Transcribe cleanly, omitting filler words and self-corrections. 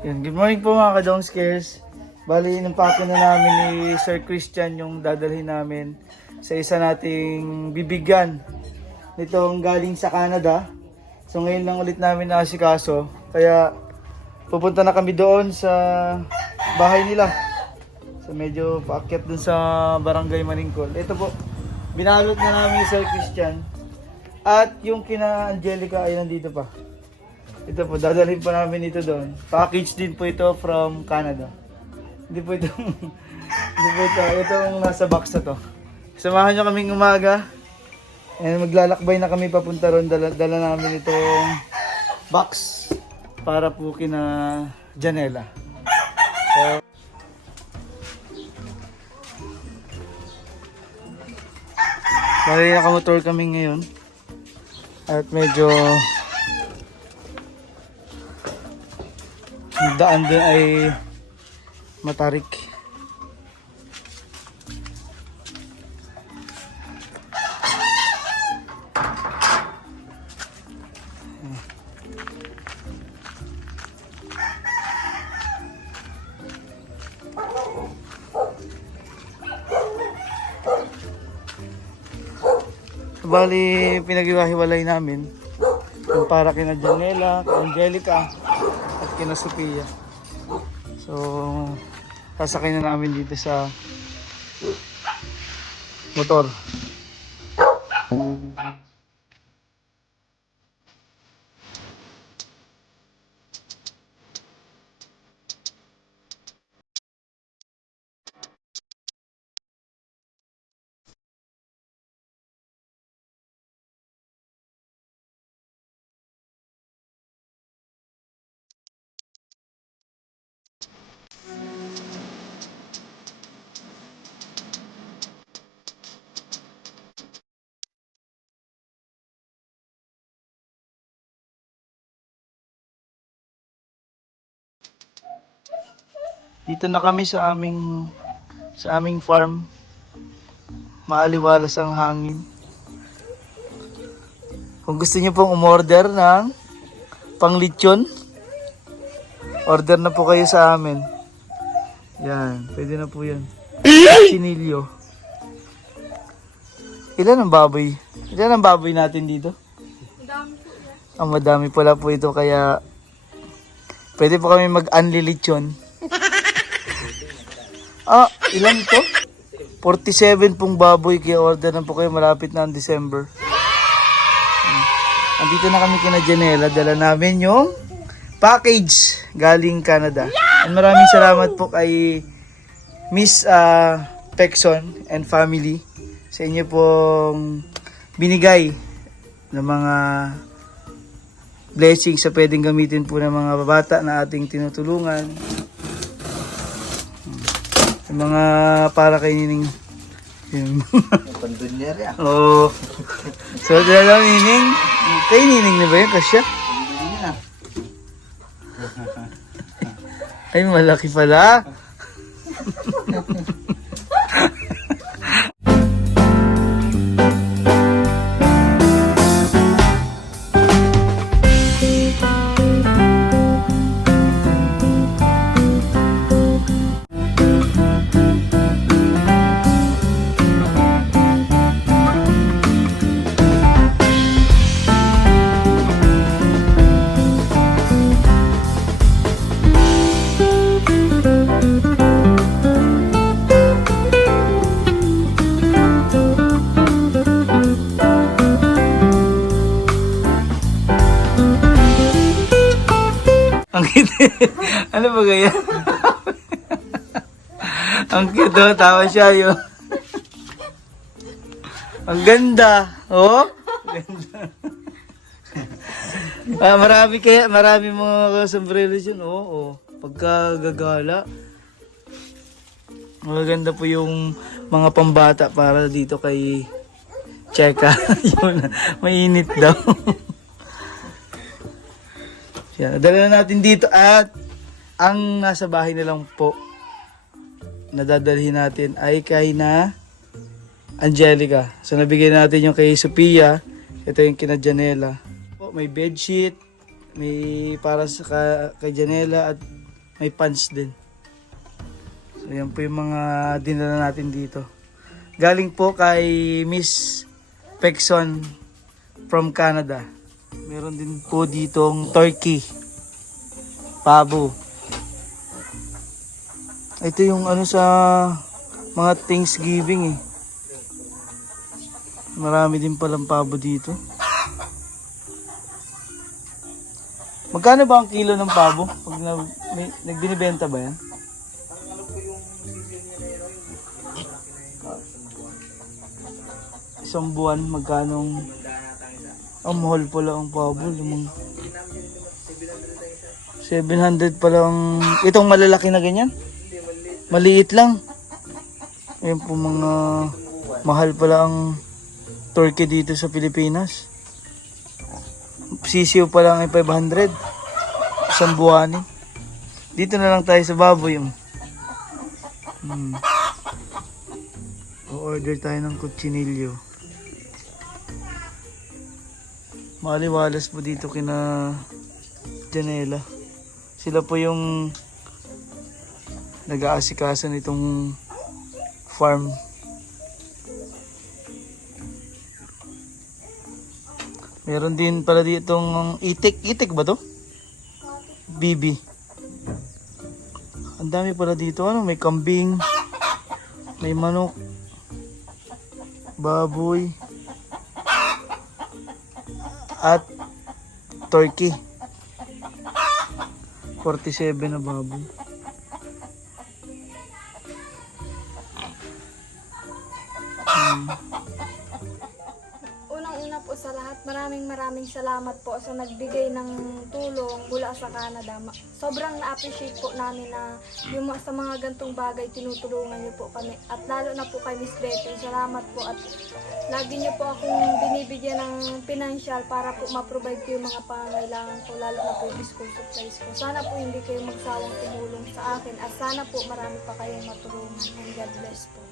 Yan. Good morning po mga ka-Dongskers. Bali, inampake na namin ni Sir Christian yung dadalhin namin sa isa nating bibigyan nitong galing sa Canada. So ngayon lang ulit namin naasikaso. Kaya pupunta na kami doon sa bahay nila. So medyo paakyat dun sa Barangay Maningkol. Ito po, binalot na namin ni Sir Christian. At yung kina Angelica ay nandito pa. Ito po, dadalhin pa namin ito doon. Package din po ito from Canada. Hindi po ito, itong nasa box na to. Samahan nyo kaming umaga. And maglalakbay na kami papunta ron. Dala namin itong box para po kina Janela. So, bali nakamotor kami ngayon. At medyo ang daan doon ay matarik. Bali, pinag-iwahiwalay namin yung para kina Janela, kina Angelica, at kina Sophia. So, sasakay na namin dito sa motor. Dito na kami sa aming farm. Maaliwalas ang hangin. Kung gusto niyo pong umorder ng panglitsyon, order na po kayo sa amin. Yan, pwede na po yan. Sinilyo. Ilan ang baboy? Ilan ang baboy natin dito? Madami po yan. Ang madami pala po ito, kaya pwede po kami mag-unlilitsyon. Ilan to? 47 pong baboy, kaya order na po kayo, malapit na ang December. Andito na kami kina Janela, dala namin yung package galing Canada. And maraming salamat po kay Miss Pexon and family sa inyo pong binigay ng mga blessings sa pwedeng gamitin po ng mga bata na ating tinutulungan. Yung mga para kay Nining. Pandunyari ah. Oo. So, dala Nining. Kay Nining na ba yun? Kasya? Ay, malaki pala. Ang cute. Ano ba ganyan? Ang cute, oh. Tawa siya yun. Ang ganda. Oh. Ganda. Marami mga sombrero dyan. Oo. Pagka gagala. Maganda po yung mga pambata para dito kay Cheka. Yun, mainit daw. Yan, dala na natin dito at ang nasa bahay na lang po na dadalhin natin ay kay na Angelica. So nabigay natin yung kay Sophia, ito yung kina Janela. May bedsheet, may para sa kay Janela at May pants din. So yan po yung mga dinala natin dito. Galing po kay Miss Pexon from Canada. Meron din po ditong turkey. Pabo. Ito yung ano sa mga Thanksgiving eh. Marami din palang pabo dito. Magkano ba ang kilo ng pabo? Pag nagbinibenta ba yan? Isang buwan, magkano ang mahal pala ang pabo? 700 pala ang... Itong malalaki na ganyan? Maliit lang. Ayun po mga... Mahal pala ang turkey dito sa Pilipinas. Sisiw pa lang ay 500. Isang buwanin. Dito na lang tayo sa baboy. O-order tayo ng kutsinilyo. Maliwalas po dito kina Janela. Sila po yung nag-aasikaso nitong farm. Meron din pala ditong itik. Itik ba to? Bibi. Ang dami pala dito. Ano? May kambing. May manok. Baboy. At turkey. 47 na baboy. Unang-una po sa lahat, maraming salamat po sa nagbigay ng tulong mula sa Canada. Sobrang na-appreciate po namin na yung sa mga gantong bagay tinutulungan niyo po kami. At lalo na po kay Miss Betty, salamat po at lagi niyo po akong binibigyan ng financial para po ma-provide ko yung mga pangangailangan ko, lalo na po yung school supplies ko. Sana po hindi kayo magsawang tumulong sa akin at sana po marami pa kayong matulungan and God bless po.